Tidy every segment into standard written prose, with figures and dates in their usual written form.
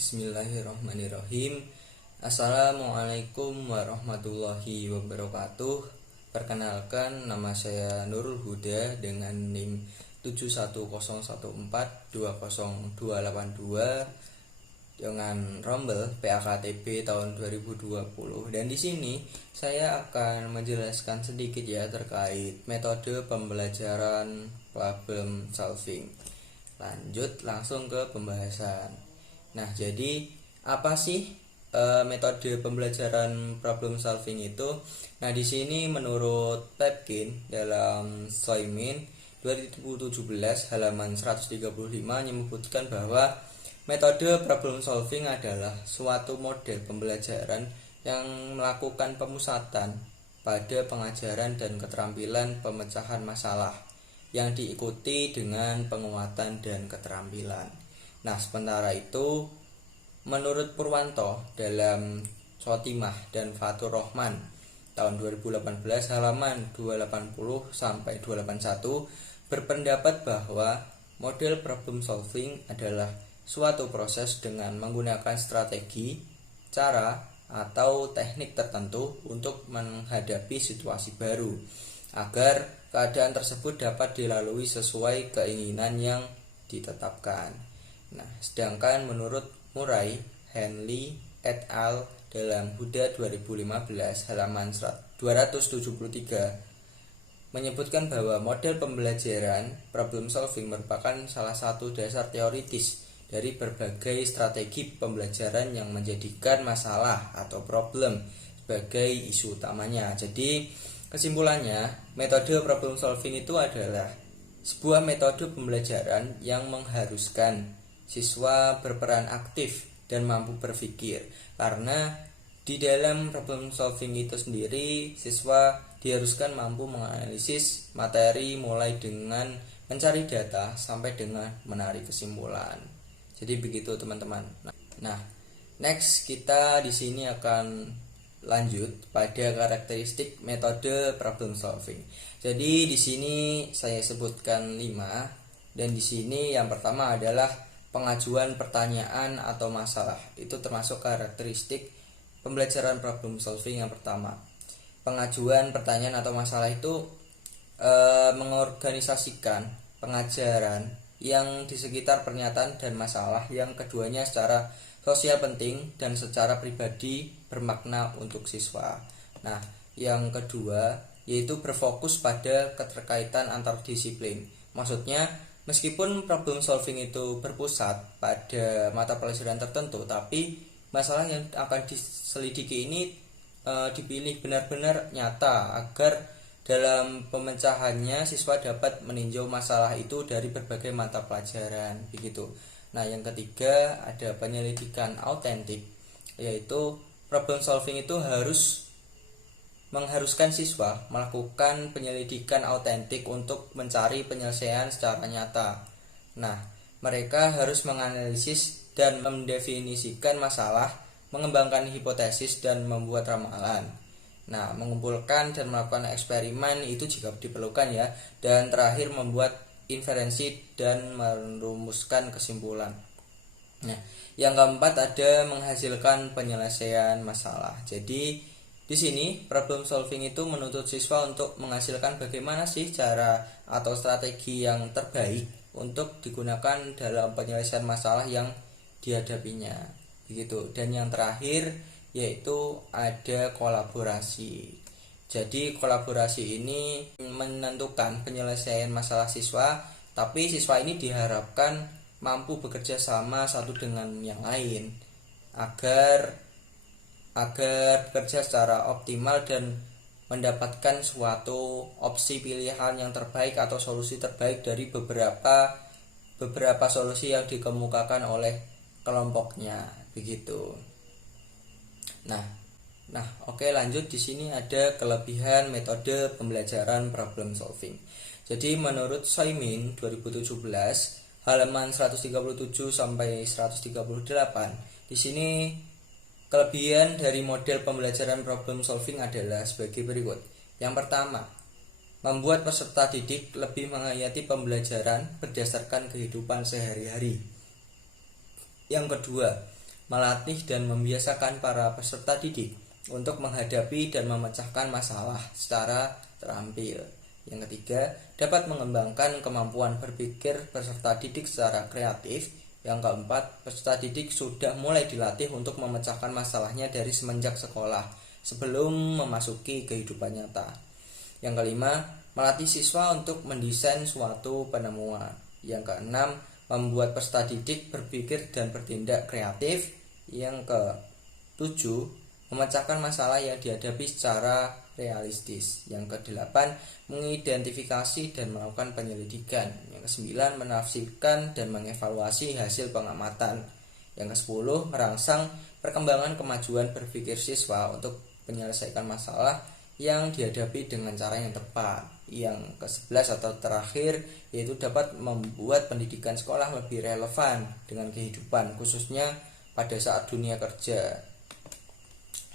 Bismillahirrahmanirrahim. Assalamualaikum warahmatullahi wabarakatuh. Perkenalkan, nama saya Nurul Huda dengan NIM 71014202282 dengan rombel PAKTB tahun 2020. Dan di sini saya akan menjelaskan sedikit ya terkait metode pembelajaran problem solving. Lanjut langsung ke pembahasan. Nah, jadi apa sih metode pembelajaran problem solving itu? Nah, di sini menurut Pepkin dalam Soimin 2017 halaman 135 menyebutkan bahwa metode problem solving adalah suatu model pembelajaran yang melakukan pemusatan pada pengajaran dan keterampilan pemecahan masalah yang diikuti dengan penguatan dan keterampilan. Nah, sementara itu menurut Purwanto dalam Sotimah dan Fatur Rahman tahun 2018 halaman 280 sampai 281 berpendapat bahwa model problem solving adalah suatu proses dengan menggunakan strategi, cara, atau teknik tertentu untuk menghadapi situasi baru agar keadaan tersebut dapat dilalui sesuai keinginan yang ditetapkan. Nah, sedangkan menurut Murray, Henley et al. Dalam Huda 2015 halaman 273 menyebutkan bahwa model pembelajaran problem solving merupakan salah satu dasar teoritis dari berbagai strategi pembelajaran yang menjadikan masalah atau problem sebagai isu utamanya. Jadi, kesimpulannya, metode problem solving itu adalah sebuah metode pembelajaran yang mengharuskan siswa berperan aktif dan mampu berpikir, karena di dalam problem solving itu sendiri siswa diharuskan mampu menganalisis materi mulai dengan mencari data sampai dengan menarik kesimpulan. Jadi begitu teman-teman. Nah, next kita di sini akan lanjut pada karakteristik metode problem solving. Jadi di sini saya sebutkan 5, dan di sini yang pertama adalah pengajuan pertanyaan atau masalah. Itu termasuk karakteristik pembelajaran problem solving yang pertama. Pengajuan pertanyaan atau masalah itu mengorganisasikan pengajaran yang di sekitar pernyataan dan masalah yang keduanya secara sosial penting dan secara pribadi bermakna untuk siswa. Nah, yang kedua yaitu berfokus pada keterkaitan antar disiplin. Maksudnya, meskipun problem solving itu berpusat pada mata pelajaran tertentu, tapi masalah yang akan diselidiki ini dipilih benar-benar nyata agar dalam pemecahannya siswa dapat meninjau masalah itu dari berbagai mata pelajaran begitu. Nah, yang ketiga ada penyelidikan autentik, yaitu problem solving itu mengharuskan siswa melakukan penyelidikan autentik untuk mencari penyelesaian secara nyata. Nah, mereka harus menganalisis dan mendefinisikan masalah, mengembangkan hipotesis dan membuat ramalan. Nah, mengumpulkan dan melakukan eksperimen itu jika diperlukan ya. Dan terakhir membuat inferensi dan merumuskan kesimpulan. Nah, yang keempat ada menghasilkan penyelesaian masalah. Jadi di sini problem solving itu menuntut siswa untuk menghasilkan bagaimana sih cara atau strategi yang terbaik untuk digunakan dalam penyelesaian masalah yang dihadapinya begitu. Dan yang terakhir yaitu ada kolaborasi. Jadi kolaborasi ini menentukan penyelesaian masalah siswa, tapi siswa ini diharapkan mampu bekerja sama satu dengan yang lain agar bekerja secara optimal dan mendapatkan suatu opsi pilihan yang terbaik atau solusi terbaik dari beberapa solusi yang dikemukakan oleh kelompoknya begitu. Nah, oke, lanjut. Di sini ada kelebihan metode pembelajaran problem solving. Jadi menurut Soimin 2017 halaman 137 sampai 138, di sini kelebihan dari model pembelajaran problem solving adalah sebagai berikut. Yang pertama, membuat peserta didik lebih menghayati pembelajaran berdasarkan kehidupan sehari-hari. Yang kedua, melatih dan membiasakan para peserta didik untuk menghadapi dan memecahkan masalah secara terampil. Yang ketiga, dapat mengembangkan kemampuan berpikir peserta didik secara kreatif. Yang keempat, peserta didik sudah mulai dilatih untuk memecahkan masalahnya dari semenjak sekolah sebelum memasuki kehidupan nyata. Yang kelima, melatih siswa untuk mendesain suatu penemuan. Yang keenam, membuat peserta didik berpikir dan bertindak kreatif. Yang ketujuh, memecahkan masalah yang dihadapi secara realistis. Yang kedelapan, mengidentifikasi dan melakukan penyelidikan. Yang kesembilan, menafsirkan dan mengevaluasi hasil pengamatan. Yang kesepuluh, merangsang perkembangan kemajuan berpikir siswa untuk menyelesaikan masalah yang dihadapi dengan cara yang tepat. Yang ke-11 atau terakhir, yaitu dapat membuat pendidikan sekolah lebih relevan dengan kehidupan, khususnya pada saat dunia kerja.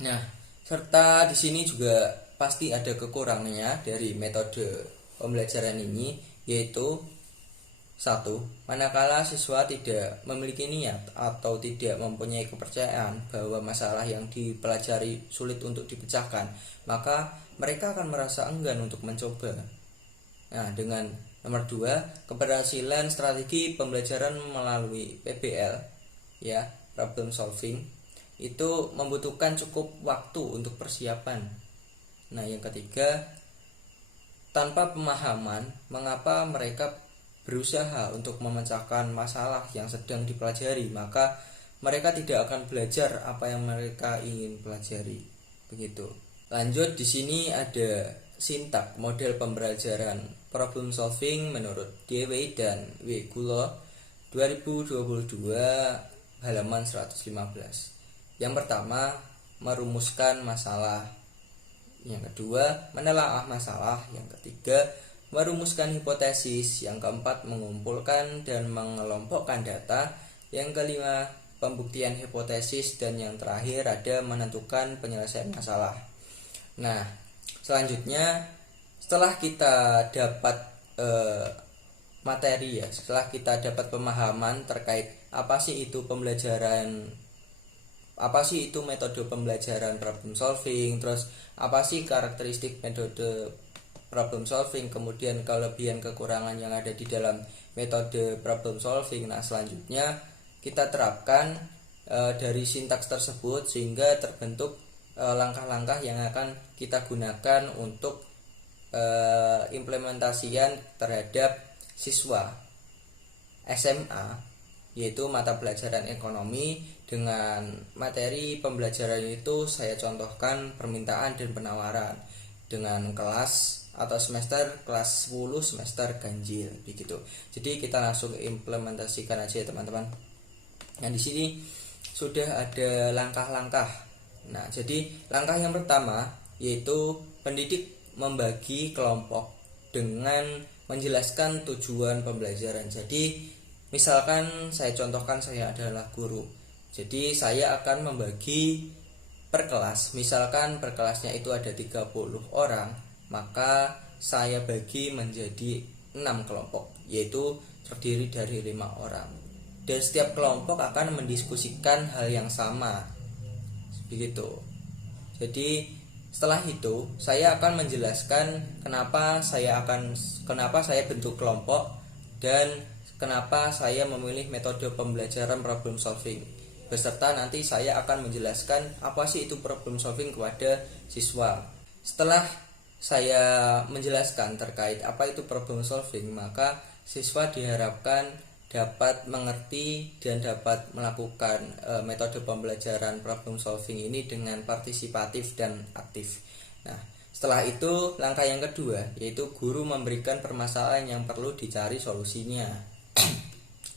Nah, serta di sini juga pasti ada kekurangannya dari metode pembelajaran ini, yaitu satu, manakala siswa tidak memiliki niat atau tidak mempunyai kepercayaan bahwa masalah yang dipelajari sulit untuk dipecahkan, maka mereka akan merasa enggan untuk mencoba. Nah, dengan nomor 2, keberhasilan strategi pembelajaran melalui PBL, ya, problem solving, itu membutuhkan cukup waktu untuk persiapan. Nah, yang ketiga, tanpa pemahaman mengapa mereka berusaha untuk memecahkan masalah yang sedang dipelajari, maka mereka tidak akan belajar apa yang mereka ingin pelajari. Begitu. Lanjut, di sini ada sintak model pembelajaran problem solving menurut Dewey dan W. Gulo 2022 halaman 115. Yang pertama, merumuskan masalah. Yang kedua, menelaah masalah. Yang ketiga, merumuskan hipotesis. Yang keempat, mengumpulkan dan mengelompokkan data. Yang kelima, pembuktian hipotesis. Dan yang terakhir ada menentukan penyelesaian masalah. Nah, selanjutnya setelah kita dapat materi, ya, setelah kita dapat pemahaman terkait apa sih itu pembelajaran, apa sih itu metode pembelajaran problem solving, terus apa sih karakteristik metode problem solving, kemudian kelebihan kekurangan yang ada di dalam metode problem solving. Nah, selanjutnya kita terapkan dari sintaks tersebut sehingga terbentuk langkah-langkah yang akan kita gunakan untuk implementasian terhadap siswa SMA, yaitu mata pelajaran ekonomi. Dengan materi pembelajaran itu saya contohkan permintaan dan penawaran dengan kelas atau semester kelas 10 semester ganjil begitu. Jadi kita langsung implementasikan aja ya teman-teman. Nah, di sini sudah ada langkah-langkah. Nah, jadi langkah yang pertama yaitu pendidik membagi kelompok dengan menjelaskan tujuan pembelajaran. Jadi misalkan saya contohkan, saya adalah guru. Jadi saya akan membagi per kelas. Misalkan per kelasnya itu ada 30 orang, maka saya bagi menjadi 6 kelompok, yaitu terdiri dari 5 orang. Dan setiap kelompok akan mendiskusikan hal yang sama. Begitu. Jadi setelah itu saya akan menjelaskan kenapa saya bentuk kelompok dan kenapa saya memilih metode pembelajaran problem solving. Beserta nanti saya akan menjelaskan apa sih itu problem solving kepada siswa. Setelah saya menjelaskan terkait apa itu problem solving, maka siswa diharapkan dapat mengerti dan dapat melakukan metode pembelajaran problem solving ini dengan partisipatif dan aktif. Nah, setelah itu langkah yang kedua yaitu guru memberikan permasalahan yang perlu dicari solusinya.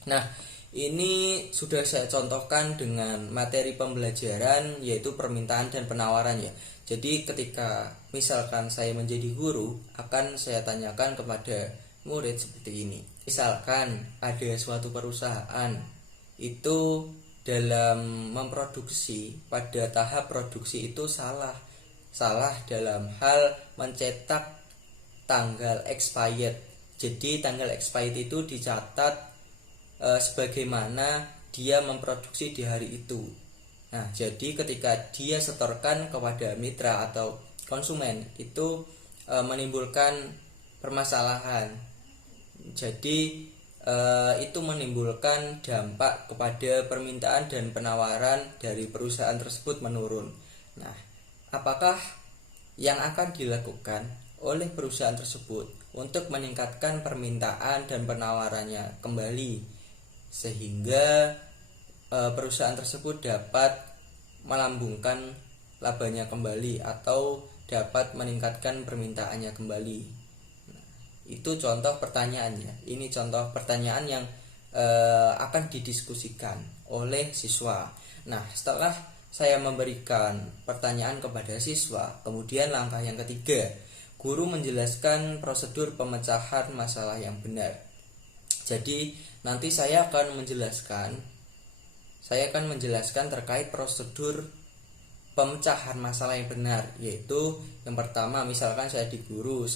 Nah, ini sudah saya contohkan dengan materi pembelajaran yaitu permintaan dan penawaran, ya. Jadi ketika misalkan saya menjadi guru, akan saya tanyakan kepada murid seperti ini. Misalkan ada suatu perusahaan itu dalam memproduksi, pada tahap produksi itu salah dalam hal mencetak tanggal expired. Jadi tanggal expired itu dicatat sebagaimana dia memproduksi di hari itu. Nah, jadi ketika dia setorkan kepada mitra atau konsumen itu menimbulkan permasalahan. Jadi itu menimbulkan dampak kepada permintaan dan penawaran dari perusahaan tersebut menurun. Nah, apakah yang akan dilakukan oleh perusahaan tersebut untuk meningkatkan permintaan dan penawarannya kembali sehingga perusahaan tersebut dapat melambungkan labanya kembali atau dapat meningkatkan permintaannya kembali. Nah, itu contoh pertanyaannya. Ini contoh pertanyaan yang akan didiskusikan oleh siswa. Nah, setelah saya memberikan pertanyaan kepada siswa, kemudian langkah yang ketiga, guru menjelaskan prosedur pemecahan masalah yang benar. Jadi nanti saya akan menjelaskan terkait prosedur pemecahan masalah yang benar, yaitu yang pertama, misalkan saya jadi guru,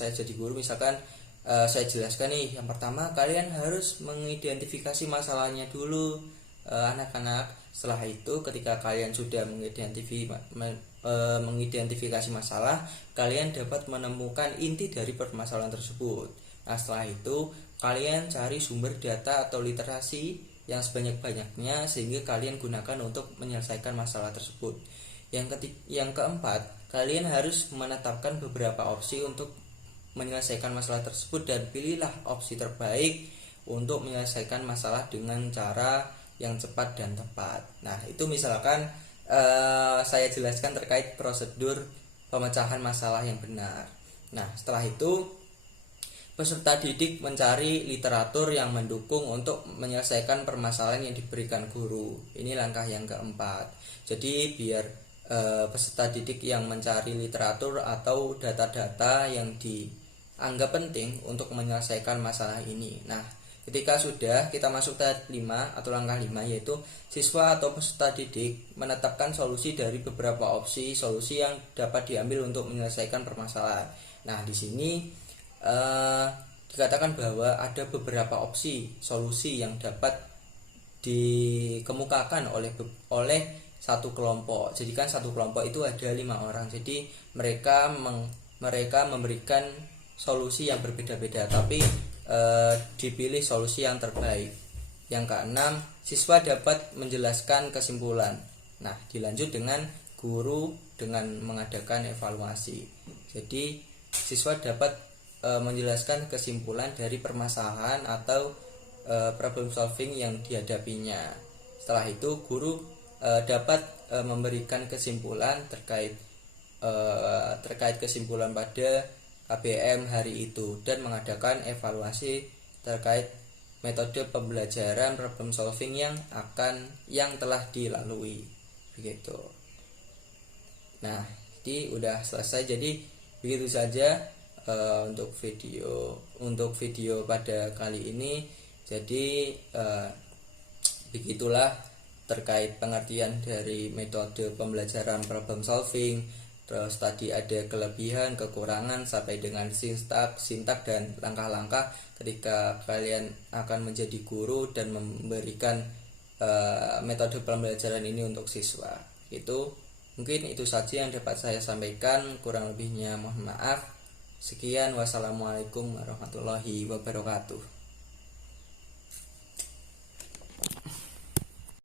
misalkan saya jelaskan nih, yang pertama kalian harus mengidentifikasi masalahnya dulu anak-anak. Setelah itu ketika kalian sudah mengidentifikasi masalah, kalian dapat menemukan inti dari permasalahan tersebut. Nah, setelah itu kalian cari sumber data atau literasi yang sebanyak-banyaknya sehingga kalian gunakan untuk menyelesaikan masalah tersebut. Yang keempat, kalian harus menetapkan beberapa opsi untuk menyelesaikan masalah tersebut dan pilihlah opsi terbaik untuk menyelesaikan masalah dengan cara yang cepat dan tepat. Nah, itu misalkan saya jelaskan terkait prosedur pemecahan masalah yang benar. Nah, setelah itu peserta didik mencari literatur yang mendukung untuk menyelesaikan permasalahan yang diberikan guru. Ini langkah yang keempat. Jadi biar peserta didik yang mencari literatur atau data-data yang dianggap penting untuk menyelesaikan masalah ini. Nah, ketika sudah kita masuk tahap 5 atau langkah 5, yaitu siswa atau peserta didik menetapkan solusi dari beberapa opsi solusi yang dapat diambil untuk menyelesaikan permasalahan. Nah, di sini dikatakan bahwa ada beberapa opsi solusi yang dapat dikemukakan oleh satu kelompok. Jadi kan satu kelompok itu ada 5 orang. Jadi mereka memberikan solusi yang berbeda-beda, tapi dipilih solusi yang terbaik. Yang keenam, siswa dapat menjelaskan kesimpulan. Nah, dilanjut dengan guru dengan mengadakan evaluasi. Jadi siswa dapat menjelaskan kesimpulan dari permasalahan atau problem solving yang dihadapinya. Setelah itu guru dapat memberikan kesimpulan terkait kesimpulan pada KBM hari itu dan mengadakan evaluasi terkait metode pembelajaran problem solving yang telah dilalui, begitu. Nah, jadi udah selesai. Jadi begitu saja untuk video pada kali ini. Jadi begitulah terkait pengertian dari metode pembelajaran problem solving. Terus tadi ada kelebihan, kekurangan sampai dengan sintak dan langkah-langkah ketika kalian akan menjadi guru dan memberikan metode pembelajaran ini untuk siswa. Mungkin itu saja yang dapat saya sampaikan, kurang lebihnya mohon maaf. Sekian, wassalamualaikum warahmatullahi wabarakatuh.